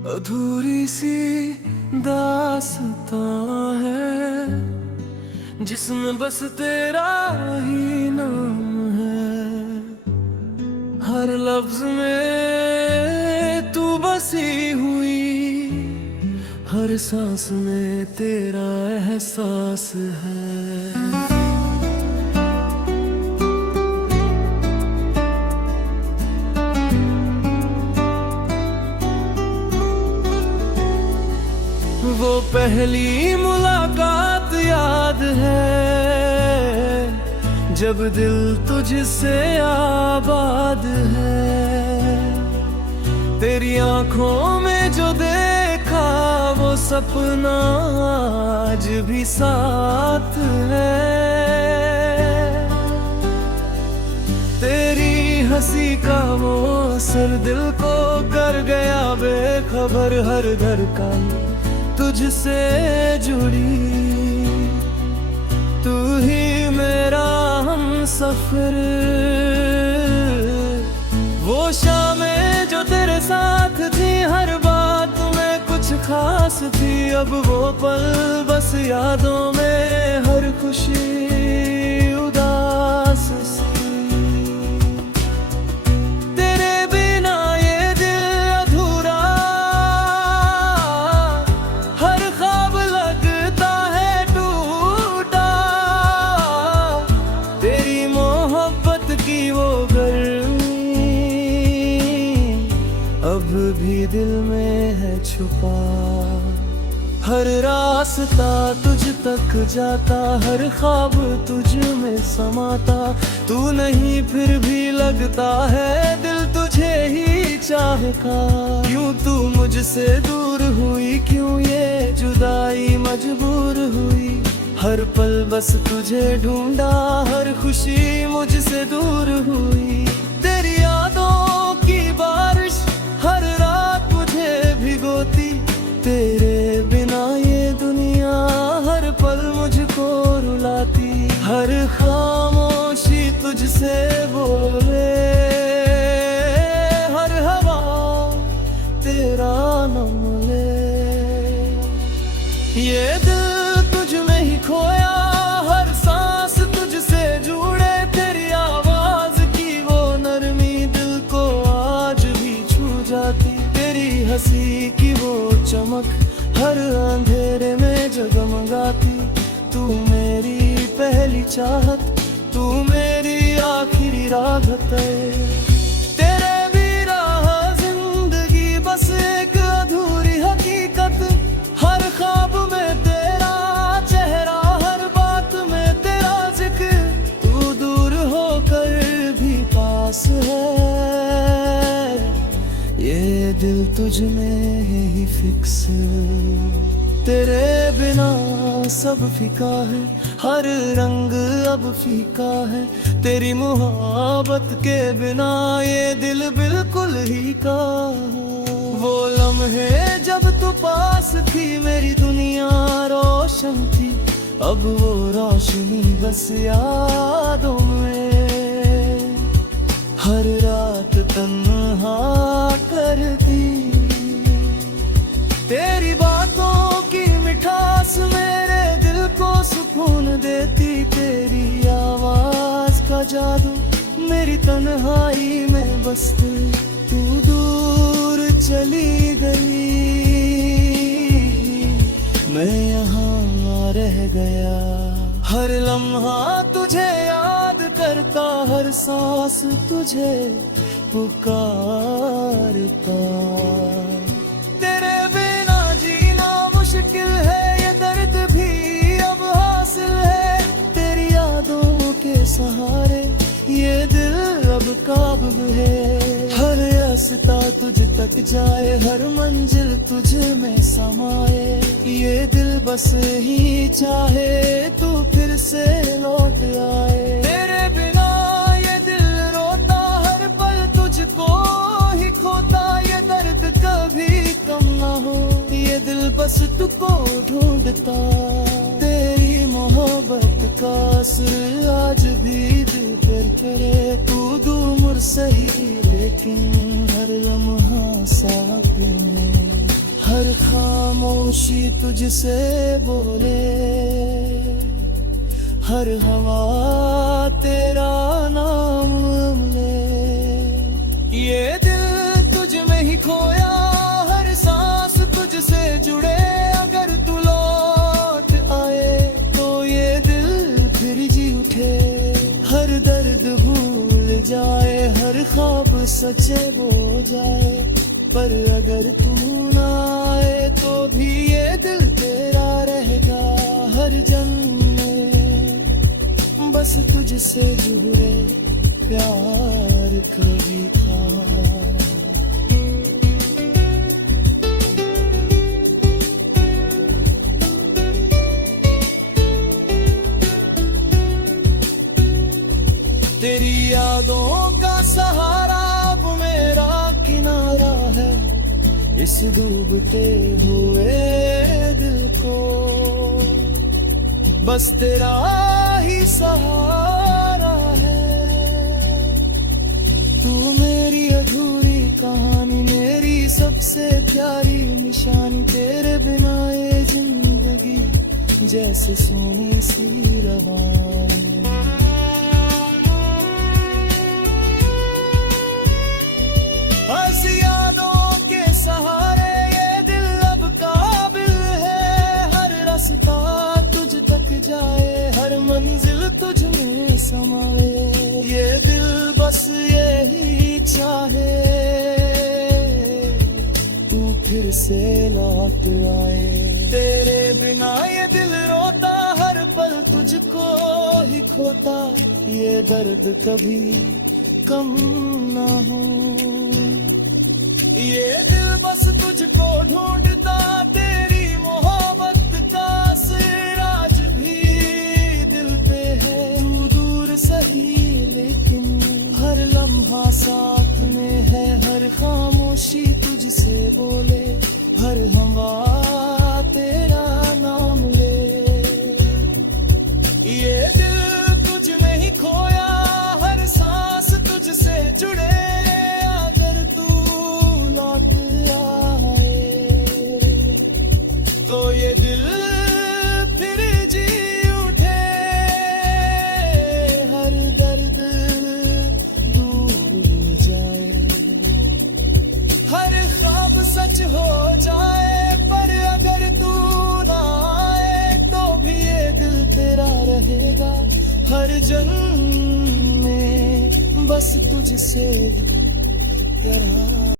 अधूरी सी दास्तां है जिसमें बस तेरा ही नाम है। हर लफ्ज में तू बसी हुई, हर सांस में तेरा एहसास है। वो पहली मुलाकात याद है जब दिल तुझसे आबाद है। तेरी आंखों में जो देखा वो सपना आज भी साथ है। तेरी हंसी का वो असर दिल को कर गया बेखबर, हर धड़कन तुझसे जुड़ी। तू ही मेरा हमसफर, वो शामें जो तेरे साथ थी, हर बात में कुछ खास थी। अब वो पल बस यादों में, हर खुशी उदास सी। अब भी दिल में है छुपा, हर रास्ता तुझ तक जाता, हर ख्वाब तुझ में समाता। तू नहीं फिर भी लगता है दिल तुझे ही चाहता। क्यों तू मुझसे दूर हुई, क्यों ये जुदाई मजबूर हुई। हर पल बस तुझे ढूंढा, हर खुशी मुझसे दूर हुई। तेरी यादों की बारिश हर रात मुझे भिगोती। तेरे बिना ये दुनिया हर पल मुझको रुलाती। हर खामोशी तुझसे बोले, हर हवा तेरा नाम ले। ये दिल तुझ में ही खोया, हर सांस तुझसे जुड़े। तेरी आवाज की वो नरमी दिल को आज भी छू जाती। तेरी हंसी की वो चमक हर अंधेरे में जगमगाती। तू मेरी पहली चाहत, तू मेरी आखिरी राहत है। तेरे भी राह जिंदगी बस एक अधूरी हकीकत। हर ख्वाब में तेरा चेहरा, हर बात में तेरा जिक्र। तू दूर होकर भी पास है, ये दिल तुझ में ही फिक्स। तेरे बिना सब फीका है, हर रंग अब फीका है। तेरी मोहब्बत के बिना ये दिल बिल्कुल ही का। वो लम्हे जब तू पास थी, मेरी दुनिया रोशन थी। अब वो रोशनी बस यादों में, हर रात तन्हा करती। तेरी बातों की मिठास मेरे दिल को सुकून देती। तेरी आवाज का जादू मेरी तन्हाई में बसते। तू दूर चली गई, मैं यहाँ रह गया। हर लम्हा तुझे याद करता, हर सांस तुझे पुकारता। तेरे बिना जीना मुश्किल है, ये दर्द भी अब हासिल है। तेरी यादों के सहारे ये दिल अब काबू है। हर रास्ता तुझ तक जाए, हर मंजिल तुझ में समाए। ये दिल बस ही चाहे तू फिर से लौट आए। तेरे बिना ये दिल रोता, हर पल तुझको ही खोता। ये दर्द कभी कम ना हो, ये दिल बस तुझको ढूंढता। तेरी मोहब्बत का असर आज भी दिल पर करे। तू दूर सही लेकिन हर लम्हा साथ में। हर खामोशी तुझसे बोले, हर हवा तेरा नाम ले। ये दिल तुझ में ही खोया, हर सांस तुझसे जुड़े। अगर तू लौट आए तो ये दिल फिर जी उठे, हर दर्द भूल जाए, हर ख्वाब सच्चे हो जाए। पर अगर तू ना आए तो भी ये दिल तेरा रहेगा हर जन्म में। बस तुझसे जुड़े प्यार कभी था। तेरी यादों का सहारा अब मेरा किनारा है, इस डूबते हुए दिल को बस तेरा ही सहारा है। तू मेरी अधूरी कहानी, मेरी सबसे प्यारी निशानी। तेरे बिना ये जिंदगी जैसे सोनी सी रवानी। यादों के सहारे ये दिल अब काबिल है, हर रास्ता तुझ तक जाए, हर मंजिल तुझ में समाए। ये दिल बस यही चाहे तू फिर से लौट आए। तेरे बिना ये दिल रोता, हर पल तुझको ही खोता। ये दर्द कभी कम ना हो, ये दिल बस तुझको ढूंढता। तेरी मोहब्बत का असर आज भी दिल पे है। तू दूर सही लेकिन हर लम्हा साथ में है, हर खामोशी तुझसे बोले, हर हवा तेरा नाम ले। ये दिल तुझ में ही खोया, हर सांस तुझसे जुड़े। तो ये दिल फिर जी उठे, हर दर्द दूर जाए, हर ख्वाब सच हो जाए। पर अगर तू ना आए तो भी ये दिल तेरा रहेगा हर जन्म में। बस तुझसे प्यार।